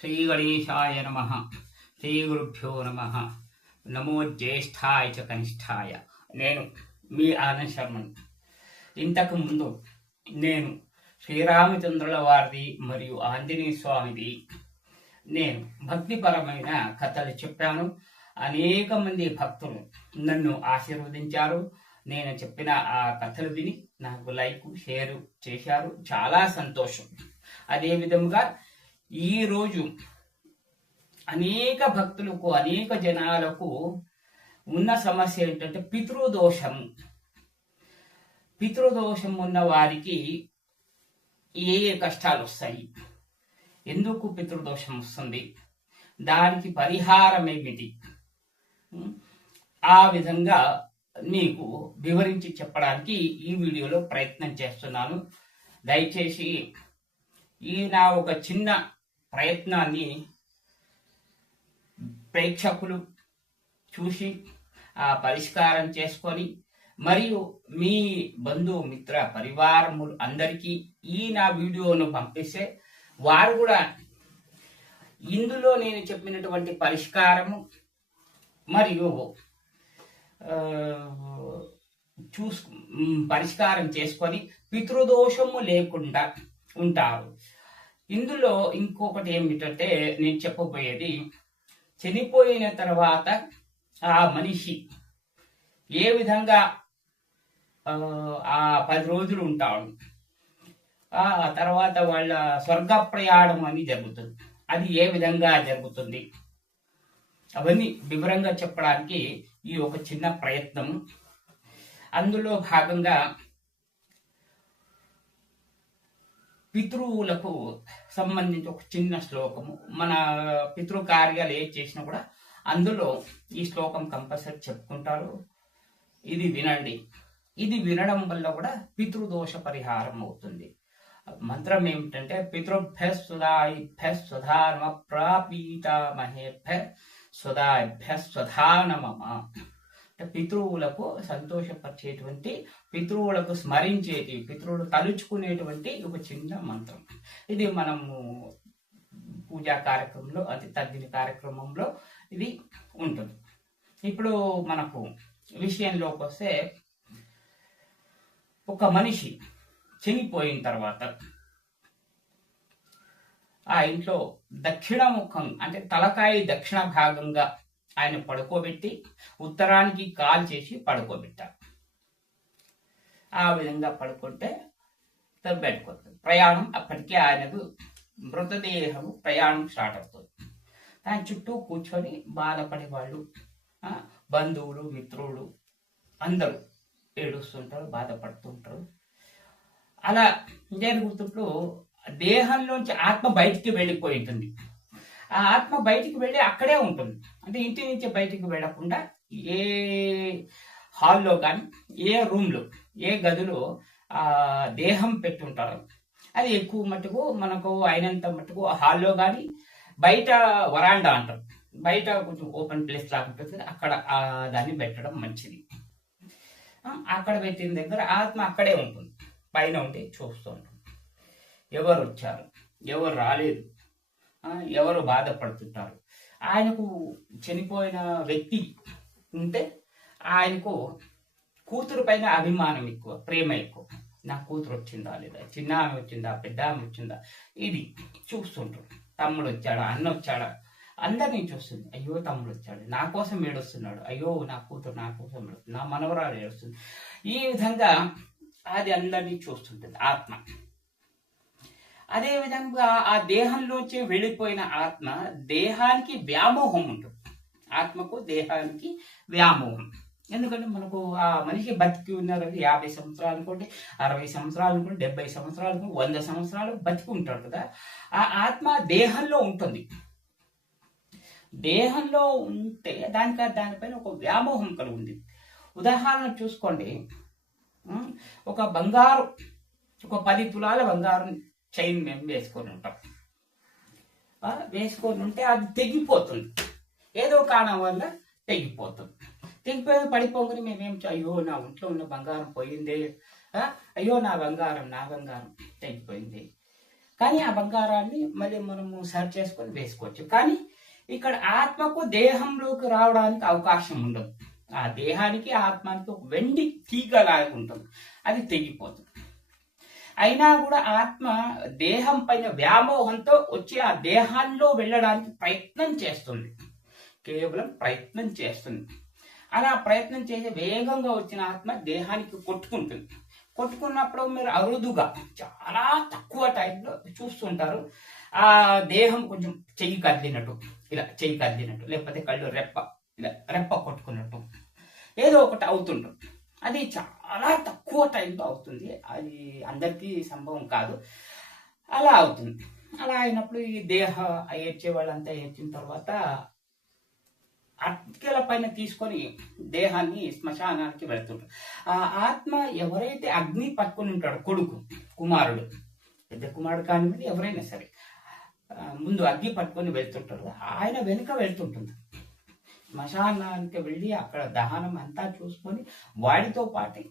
శ్రీ గణేశాయ నమః. శ్రీ గురుభ్యో నమః. నమో జ్యేష్ఠాయ చ కనిష్ఠాయ. నేను మీ ఆనంద్ శర్మను. ఇంతకు ముందు నేను శ్రీరామచంద్రుల వారిది మరియు ఆంజనేయ స్వామిది నేను భక్తిపరమైన కథలు చెప్పాను. అనేక మంది భక్తులు నన్ను ఆశీర్వదించారు. నేను చెప్పిన ఆ కథలు విని నాకు లైక్ షేర్ చేశారు. చాలా సంతోషం. అదేవిధంగా ఈరోజు అనేక భక్తులకు అనేక జనాలకు ఉన్న సమస్య ఏంటంటే పితృదోషము. పితృదోషం ఉన్న వారికి ఏ కష్టాలు వస్తాయి, ఎందుకు పితృదోషం వస్తుంది, దానికి పరిహారం ఏమిటి, ఆ విధంగా మీకు వివరించి చెప్పడానికి ఈ వీడియోలో ప్రయత్నం చేస్తున్నాను. దయచేసి ఈ నా ఒక చిన్న ప్రయత్నాన్ని ప్రేక్షకులు చూసి ఆ పరిష్కారం చేసుకొని మరియు మీ బంధువు మిత్ర పరివారములు అందరికీ ఈ నా వీడియోను పంపిస్తే వారు కూడా ఇందులో నేను చెప్పినటువంటి పరిష్కారము మరియు పరిష్కారం చేసుకొని పితృదోషము లేకుండా ఉంటారు. ఇందులో ఇంకొకటి ఏమిటంటే నేను చెప్పబోయేది, చనిపోయిన తర్వాత ఆ మనిషి ఏ విధంగా ఆ 10 రోజులు ఉంటాడు, ఆ తర్వాత వాళ్ళ స్వర్గ ప్రయాణం అని జరుగుతుంది. అది ఏ విధంగా జరుగుతుంది అవన్నీ వివరంగా చెప్పడానికి ఈ ఒక చిన్న ప్రయత్నం. అందులో భాగంగా పితృవులకు సంబంధించి ఒక చిన్న శ్లోకము, మన పితృకార్యాలు ఏ చేసినా కూడా అందులో ఈ శ్లోకం కంపల్సరీ చెప్పుకుంటారు. ఇది వినండి. ఇది వినడం వల్ల కూడా పితృదోష పరిహారం అవుతుంది. మంత్రం ఏమిటంటే పితృభ్య సుధాయిభ్య సుధానమ ప్రాపీతామహేభ్య సుధాభ్య సుధానమమ. పితృవులకు సంతోషపరిచేటువంటి, పితృవులకు స్మరించేటి, పితృవులు తలుచుకునేటువంటి ఒక చిన్న మంత్రం. ఇది మనము పూజా కార్యక్రమంలో, అతి తగ్గిన కార్యక్రమంలో ఇది ఉంటుంది. ఇప్పుడు మనకు విషయంలోకి వస్తే, ఒక మనిషి చనిపోయిన తర్వాత ఆ ఇంట్లో దక్షిణముఖం అంటే తలకాయ దక్షిణ భాగంగా ఆయన పడుకోబెట్టి ఉత్తరానికి కాలు చేసి పడుకోబెట్టారు. ఆ విధంగా పడుకుంటే బయటకొస్తుంది. ప్రయాణం అప్పటికే ఆయనకు మృతదేహము ప్రయాణం స్టార్ట్ అవుతుంది. దాని చుట్టూ కూర్చొని బాధపడే వాళ్ళు, బంధువులు మిత్రులు అందరూ ఏడుస్తుంటారు, బాధపడుతుంటారు. అలా జరుగుతున్నప్పుడు దేహంలోంచి ఆత్మ బయటికి వెళ్ళిపోయి ఉంటుంది. ఆ ఆత్మ బయటికి వెళ్ళి అక్కడే ఉంటుంది. అంటే ఇంటి నుంచి బయటికి వెళ్ళకుండా ఏ హాల్లో కానీ, ఏ రూమ్లో, ఏ గదిలో ఆ దేహం పెట్టుంటారో అది ఎక్కువ మటుకు మనకు అయినంత మటుకు హాల్లో కానీ, బయట వరాండా అంటారు, బయట కొంచెం ఓపెన్ ప్లేస్ లాగా ఉంటుంది, అక్కడ దాన్ని పెట్టడం మంచిది. అక్కడ పెట్టిన దగ్గర ఆత్మ అక్కడే ఉంటుంది, పైన ఉండి చూస్తూ ఉంటుంది. ఎవరు వచ్చారు, ఎవరు రాలేదు, ఎవరు బాధపడుతుంటారు. ఆయనకు చనిపోయిన వ్యక్తి ఉంటే ఆయనకు కూతురు పైన అభిమానం ఎక్కువ, ప్రేమ ఎక్కువ. నా కూతురు వచ్చిందా లేదా, చిన్న ఆమె వచ్చిందా, పెద్ద ఆమె వచ్చిందా, ఇది చూస్తుంటాడు. తమ్ముడు వచ్చాడా, అన్న వచ్చాడా, అందరినీ చూస్తుంది. అయ్యో తమ్ముడు వచ్చాడు, నా కోసం ఏడుస్తున్నాడు, అయ్యో నా కూతురు నా కోసం ఏడుస్తుంది, నా మనవరాలు ఏడుస్తుంది. ఈ విధంగా అది అందరినీ చూస్తుంటుంది ఆత్మ. అదే విధంగా ఆ దేహంలోంచి వెళ్ళిపోయిన ఆత్మ దేహానికి వ్యామోహం ఉంటుంది. ఆత్మకు దేహానికి వ్యామోహం. ఎందుకంటే మనకు ఆ మనిషి బతికి ఉన్నారు 50 సంవత్సరాలు అనుకోండి, 60 సంవత్సరాలు అనుకోండి, 70 సంవత్సరాలు అనుకోండి, 100 సంవత్సరాలు బతికి ఉంటాడు కదా. ఆ ఆత్మ దేహంలో ఉంటుంది. దేహంలో ఉంటే దానిపైన ఒక వ్యామోహం కలిగి ఉంది. ఉదాహరణ చూసుకోండి, ఒక బంగారు, ఒక 10 తులాల బంగారం చైన్ మేము వేసుకొని ఉంటాం. వేసుకొని ఉంటే అది తెగిపోతుంది, ఏదో కారణం వల్ల తెగిపోతుంది. తెగిపోయి పడిపోగానే మేమేం, అయ్యో నా ఒంట్లో ఉన్న బంగారం పోయిందే, అయ్యో నా బంగారం తెగిపోయింది కానీ ఆ బంగారాన్ని మళ్ళీ మనము సరి చేసుకొని వేసుకోవచ్చు. కానీ ఇక్కడ ఆత్మకు దేహంలోకి రావడానికి అవకాశం ఉండదు. ఆ దేహానికి ఆత్మానికి ఒక వెండి తీగలాగా ఉంటుంది, అది తెగిపోతుంది. అయినా కూడా ఆత్మ దేహం పైన వ్యామోహంతో వచ్చి ఆ దేహాల్లో వెళ్ళడానికి ప్రయత్నం చేస్తుంది, కేవలం ప్రయత్నం చేస్తుంది. అలా ప్రయత్నం చేసి వేగంగా వచ్చిన ఆత్మ దేహానికి కొట్టుకుంటుంది. కొట్టుకున్నప్పుడు మీరు అరుదుగా చాలా తక్కువ టైంలో చూస్తుంటారు ఆ దేహం కొంచెం చెయ్యి కదిలినట్టు, ఇలా చెయ్యి కదిలినట్టు, లేకపోతే కళ్ళు ఇలా రెప్ప కొట్టుకున్నట్టు ఏదో ఒకటి అవుతుంటుంది. అది చాలా తక్కువ టైంలో అవుతుంది, అది అందరికీ సంభవం కాదు, అలా అవుతుంది. అలా అయినప్పుడు ఈ ఏడ్చే వాళ్ళంతా ఏడ్చిన తర్వాత అట్కెల పైన తీసుకొని దేహాన్ని శ్మశానానికి వెళ్తుంటాడు. ఆ ఆత్మ ఎవరైతే అగ్ని పట్టుకుని ఉంటాడో కుమారుడు, పెద్ద కుమారుడు కానివ్వండి ఎవరైనా సరే, ముందు అగ్ని పట్టుకొని వెళ్తుంటారు, ఆయన వెనుక వెళ్తుంటుంది. శ్మశానానికి వెళ్ళి అక్కడ దహనం అంతా చూసుకొని వాడితో పాటు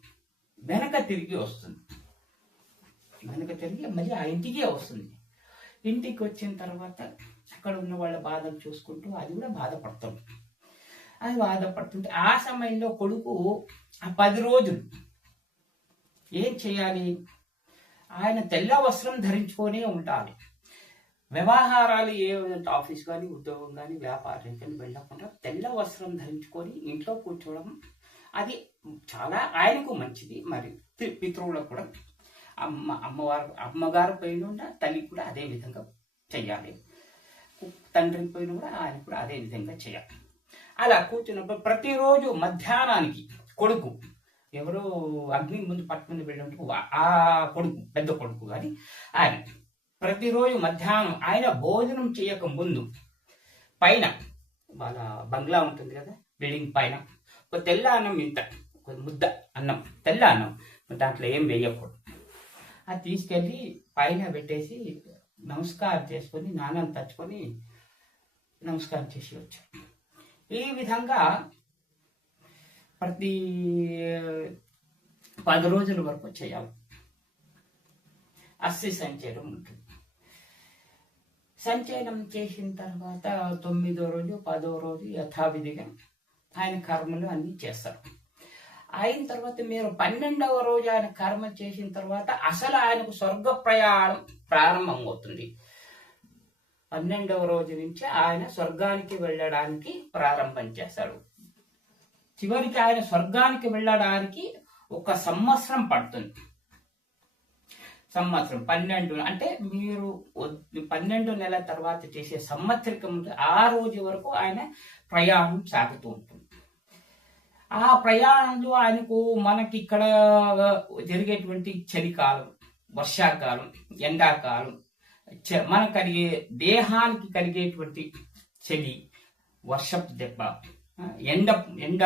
వెనక తిరిగి వస్తుంది. వెనక తిరిగి మళ్ళీ ఆ ఇంటికే వస్తుంది. ఇంటికి వచ్చిన తర్వాత అక్కడ ఉన్న వాళ్ళ బాధలు చూసుకుంటూ అది కూడా బాధపడుతుంది. అది బాధపడుతుంటే ఆ సమయంలో కొడుకు ఆ 10 రోజులు ఏం చేయాలి? ఆయన తెల్ల వస్త్రం ధరించుకొనే ఉండాలి. వ్యవహారాలు ఏదంటే ఆఫీస్ కానీ ఉద్యోగం కానీ వ్యాపారం కానీ వెళ్ళకుండా తెల్ల వస్త్రం ధరించుకొని ఇంట్లో కూర్చోవడం అది చాలా ఆయనకు మంచిది. మరి పితృవులకు కూడా అమ్మగారు పోయిన తల్లి కూడా అదే విధంగా చెయ్యాలి, తండ్రి పోయిన కూడా ఆయన కూడా అదే విధంగా చేయాలి. అలా కూర్చున్నప్పుడు ప్రతిరోజు మధ్యాహ్నానికి కొడుకు ఎవరో అగ్ని ముందు పట్టుకుని వెళ్ళినట్టు ఆ కొడుకు, పెద్ద కొడుకు కానీ ఆయన ప్రతిరోజు మధ్యాహ్నం ఆయన భోజనం చేయక ముందు పైన వాళ్ళ బంగ్లా ఉంటుంది కదా, బిల్డింగ్ పైన ఒక తెల్ల అన్నం, ఇంత ఒక ముద్ద అన్నం, తెల్ల అన్నం, దాంట్లో ఏం వేయకూడదు, అది తీసుకెళ్ళి పైన పెట్టేసి నమస్కారం చేసుకొని నాన్నని తచ్చుకొని నమస్కారం చేసి వచ్చారు. ఈ విధంగా ప్రతి 10 రోజుల వరకు చేయాలి. అస్థి సంచయనం ఉంటుంది. సంచయనం చేసిన తర్వాత 9వ రోజు 10వ రోజు యథావిధిగా ఆయన కర్మలు అన్ని చేస్తారు. అయిన తర్వాత మీరు 12వ రోజు ఆయన కర్మ చేసిన తర్వాత అసలు ఆయనకు స్వర్గ ప్రయాణం ప్రారంభం అవుతుంది. 12వ రోజు నుంచి ఆయన స్వర్గానికి వెళ్ళడానికి ప్రారంభం చేస్తాడు. చివరికి ఆయన స్వర్గానికి వెళ్ళడానికి 1 సంవత్సరం పడుతుంది. సంవత్సరం 12 అంటే మీరు 12 నెలల తర్వాత చేసే సంవత్సరికం ఆ రోజు వరకు ఆయన ప్రయాణం సాగుతూ ఉంటుంది. ఆ ప్రయాణంలో ఆయనకు మనకి ఇక్కడ జరిగేటువంటి చలికాలం, వర్షాకాలం, ఎండాకాలం, మనకు కలిగే దేహానికి కలిగేటువంటి చలి, వర్షపు దెబ్బ, ఎండ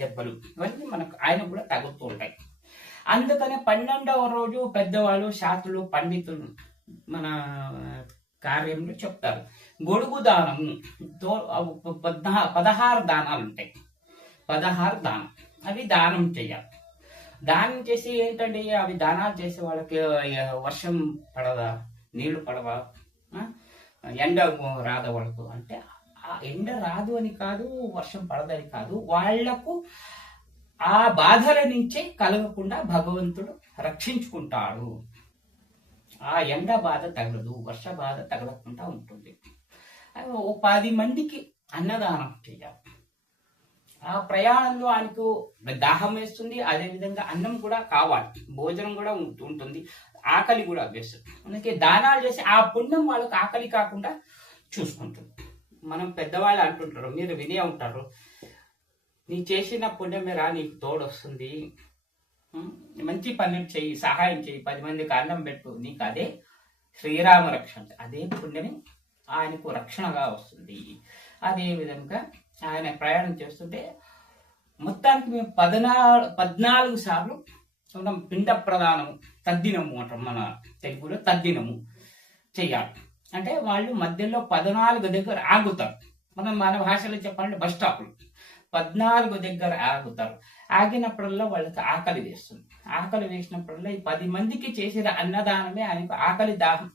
దెబ్బలు ఇవన్నీ మనకు ఆయన కూడా తగులుతూ ఉంటాయి. అందుకనే 12వ రోజు పెద్దవాళ్ళు, శాస్త్రులు, పండితులు మన కార్యంలో చెప్తారు, గొడుగు దానము 16 దానాలు ఉంటాయి. 16 దానం, అవి దానం చేయాలి. దానం చేసి ఏంటంటే అవి దానాలు చేసే వాళ్ళకి వర్షం పడదా, నీళ్లు పడవా, ఎండ రాదు వాళ్ళకు అంటే ఆ ఎండ రాదు అని కాదు, వర్షం పడదని కాదు, వాళ్లకు ఆ బాధల నుంచే కలగకుండా భగవంతుడు రక్షించుకుంటాడు. ఆ ఎండ బాధ తగలదు, వర్ష బాధ తగలకుండా ఉంటుంది. 10 మందికి అన్నదానం చేయాలి. ఆ ప్రయాణంలో ఆయనకు దాహం వేస్తుంది, అదేవిధంగా అన్నం కూడా కావాలి, భోజనం కూడా ఉంటుంది, ఆకలి కూడా వేస్తుంది. అందుకే దానాలు చేసి ఆ పుణ్యం వాళ్ళకి ఆకలి కాకుండా చూసుకుంటుంది. మనం పెద్దవాళ్ళు అంటుంటారు, మీరు వినే ఉంటారు, నీ చేసిన పుణ్యమే రా నీకు తోడు వస్తుంది, మంచి పనులు చెయ్యి, సహాయం చెయ్యి, 10 మందికి అన్నం పెట్టు, నీకు అదే శ్రీరామ రక్షణ, అదే పుణ్యమే ఆయనకు రక్షణగా వస్తుంది. అదే విధంగా ఆయన ప్రయాణం చేస్తుంటే మొత్తానికి మేము 14 సార్లు పిండ ప్రదానము, తద్దినము అంటాం మన తెలుగులో, తద్దినము చెయ్యాలి. అంటే వాళ్ళు మధ్యలో 14 దగ్గర ఆగుతారు. మన భాషలో చెప్పాలంటే బస్ స్టాప్లు 14 దగ్గర ఆగుతారు. ఆగినప్పుడల్లా వాళ్ళకి ఆకలి వేస్తుంది. ఆకలి వేసినప్పుడల్లా ఈ 10 మందికి చేసిన అన్నదానమే ఆయనకు ఆకలి దాహం